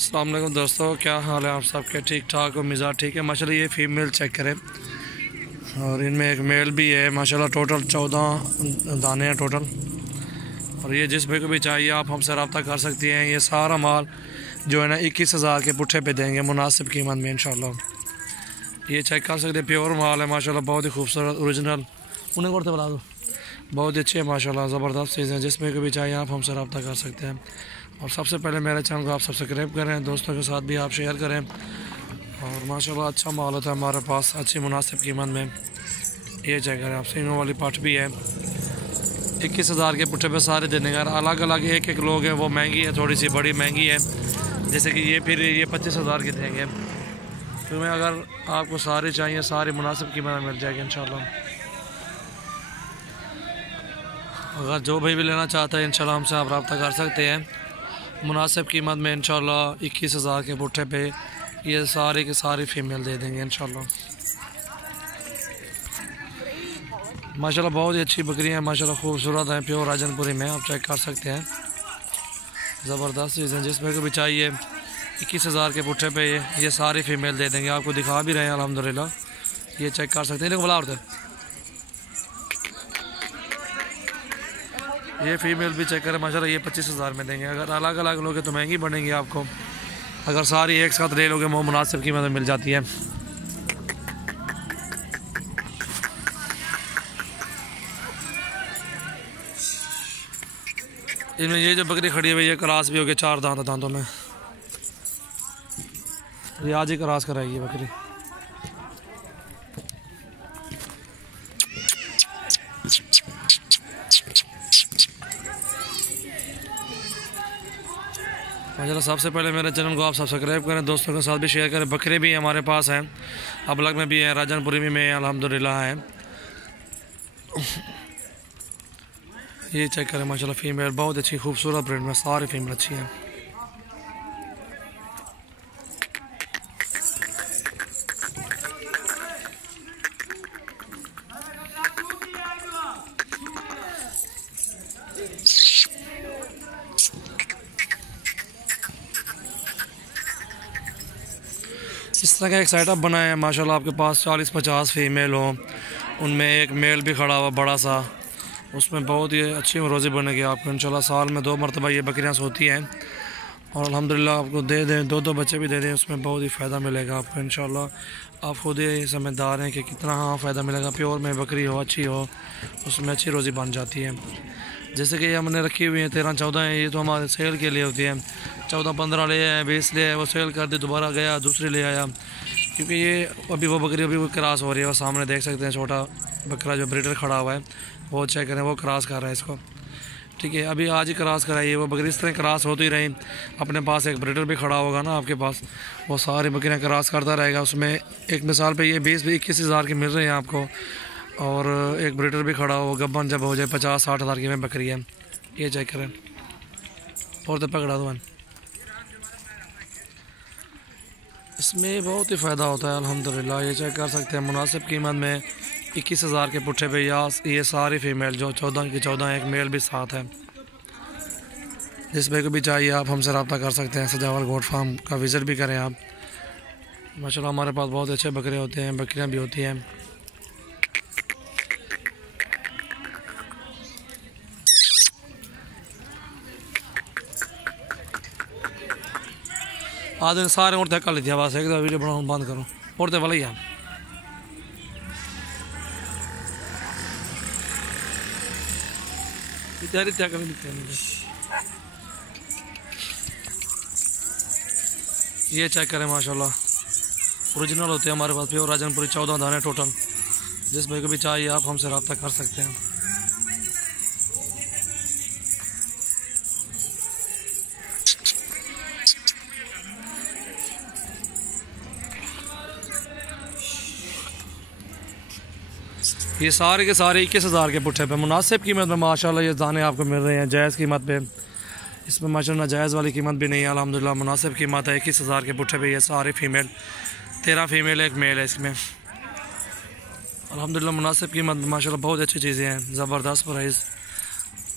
अस्सलाम वालेकुम दोस्तों, क्या हाल है आप सबके? ठीक ठाक हो? मिजाज ठीक है माशाल्लाह। ये फ़ीमेल चेक करें और इनमें एक मेल भी है माशाल्लाह। टोटल 14 दाने हैं टोटल। और ये जिस भाई को भी चाहिए आप हमसे रब्ता कर सकती हैं। ये सारा माल जो है ना 21,000 के पुट्ठे पे देंगे मुनासिब कीमत में इंशाल्लाह। ये चेक कर सकते हैं, प्योर माल है माशाल्लाह, बहुत ही खूबसूरत ओरिजिनल। उन्हें करते बता दो, बहुत अच्छे है माशाल्लाह, ज़बरदस्त चीज़ है। जिसमें को भी चाहिए आप हमसे रब्ता कर सकते हैं। और सबसे पहले मेरे चैनल को आप सब्सक्राइब करें, दोस्तों के साथ भी आप शेयर करें। और माशाल्लाह अच्छा माल होता है हमारे पास अच्छी मुनासिब कीमत में। ये चेक करें आप, सीनों वाली पट भी है। 21,000 के पुट्ठे पे सारे देने का। अलग अलग एक एक लोग हैं, वो महंगी है, थोड़ी सी बड़ी महंगी है। जैसे कि ये फिर ये 25,000 के देंगे। तो मैं अगर आपको सारे चाहिए, सारी मुनासिब कीमत में मिल जाएगी इंशाल्लाह। अगर जो भाई भी लेना चाहता है इंशाल्लाह हमसे आप रब्ता कर सकते हैं मुनासिब कीमत में इंशाल्लाह। 21,000 के पुट्ठे पे ये सारी के सारी फ़ीमेल दे देंगे इंशाल्लाह। माशाल्लाह बहुत ही अच्छी बकरी है माशाल्लाह, खूबसूरत है, प्योर राजनपुरी में आप चेक कर सकते हैं। ज़बरदस्त चीज़ है। जिसमें को भी चाहिए 21,000 के पुट्ठे पे ये सारी फ़ीमेल दे देंगे। आपको दिखा भी रहे हैं अल्हम्दुलिल्लाह। ये चेक कर सकते हैं। देखो बुला उठते, ये फ़ीमेल भी चेक करें माशाल्लाह, ये 25,000 में देंगे। अगर अलग अलग लोगे तो महंगी पड़ेंगी आपको। अगर सारी एक साथ ले लोगे वो मुनासिब कीमत में मिल जाती है। इनमें ये जो बकरी खड़ी हुई है ये क्रॉस भी हो गई 4 दांतों में। ये आज ही क्रॉस कराएगी ये बकरी। माशाल्लाह सबसे पहले मेरे चैनल को आप सब्सक्राइब करें, दोस्तों के साथ भी शेयर करें। बकरे भी हमारे पास हैं, अबलग में भी है, राजनपुरी में अल्हम्दुलिल्लाह है। ये चेक करें माशाल्लाह, फ़ीमेल बहुत अच्छी खूबसूरत ब्रीड में, सारी फीमेल अच्छी हैं। इस तरह का एक सेटअप बनाया है माशाल्लाह। आपके पास 40-50 फ़ीमेल हो, उनमें एक मेल भी खड़ा हुआ बड़ा सा, उसमें बहुत ही अच्छी रोज़ी बनेगी आपको इंशाल्लाह। साल में 2 मरतबा ये बकरियाँ सोती हैं और अल्हम्दुलिल्लाह आपको दे दें, 2 बच्चे भी दे दें, उसमें बहुत ही फ़ायदा मिलेगा आपको इंशाल्लाह। आप खुद ही समझदार हैं कि कितना हाँ फ़ायदा मिलेगा। प्योर में बकरी हो, अच्छी हो, उसमें अच्छी रोज़ी बन जाती है। जैसे कि हमने रखी हुई है 13-14 है, ये तो हमारे सेल के लिए होती है। 14-15 ले आए, 20 ले आए, वो सेल कर दी, दोबारा गया दूसरी ले आया। क्योंकि ये अभी वो बकरी अभी वो क्रॉस हो रही है। वो सामने देख सकते हैं छोटा बकरा जो ब्रीडर खड़ा हुआ है, वो चेक करें, वो क्रॉस कर रहा है इसको। ठीक है, अभी आज ही क्रॉस कराइए वो बकरी। इस तरह क्रॉस होती रही, अपने पास एक ब्रीडर भी खड़ा होगा ना आपके पास, वो सारी बकरियाँ क्रॉस करता रहेगा। उसमें एक मिसाल पे ये 20-21 की मिल रही है आपको, और एक ब्रीडर भी खड़ा हो, गब्बन जब हो जाए 50-60 हज़ार की में बकरी है। ये चेक करें और तो पकड़ा दो। इसमें बहुत ही फ़ायदा होता है अल्हम्दुलिल्लाह। ये चेक कर सकते हैं मुनासिब कीमत में 21,000 के पुट्ठे पे या ये सारी फ़ीमेल जो 14 की 14, एक मेल भी साथ है। जिस भाई को भी चाहिए आप हमसे रब्ता कर सकते हैं। सजावल गोट फार्म का विज़िट भी करें आप। माशाल्लाह हमारे पास बहुत अच्छे बकरे होते हैं, बकरियाँ भी होती हैं। आज सारे उड़ते कर लीजिए, बस एक वीडियो बनाना बंद करो, उड़ते वाला ही है। ये चेक करें माशाल्लाह, ओरिजिनल होते हैं हमारे पास, प्योर राजनपुरी 14 दाने टोटल। जिस भाई को भी चाहिए आप हमसे रब्ता कर सकते हैं। ये सारे के सारे 21,000 के पुट्ठे पे मुनासिब कीमत में माशाल्लाह ये दाने आपको मिल रहे हैं, जायज़ कीमत पे। इसमें माशाल्लाह जायज़ वाली कीमत भी नहीं है अल्हम्दुलिल्लाह, मुनासिब कीमत है। 21,000 के पुट्ठे पे ये सारी फ़ीमेल, 13 फ़ीमेल एक मेल है इसमें। अल्हम्दुलिल्लाह मुनासिब कीमत माशाल्लाह, बहुत अच्छी चीज़ें हैं, ज़बरदस्त प्राइस,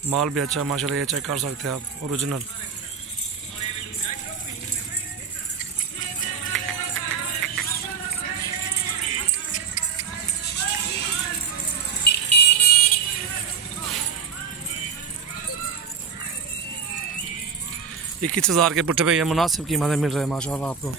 माल भी अच्छा है माशाल्लाह। ये चेक कर सकते हैं आप, ओरिजिनल। 21,000 के पुट्ठे पे ये मुनासिब कीमत में मिल रहे हैं माशाल्लाह आपको।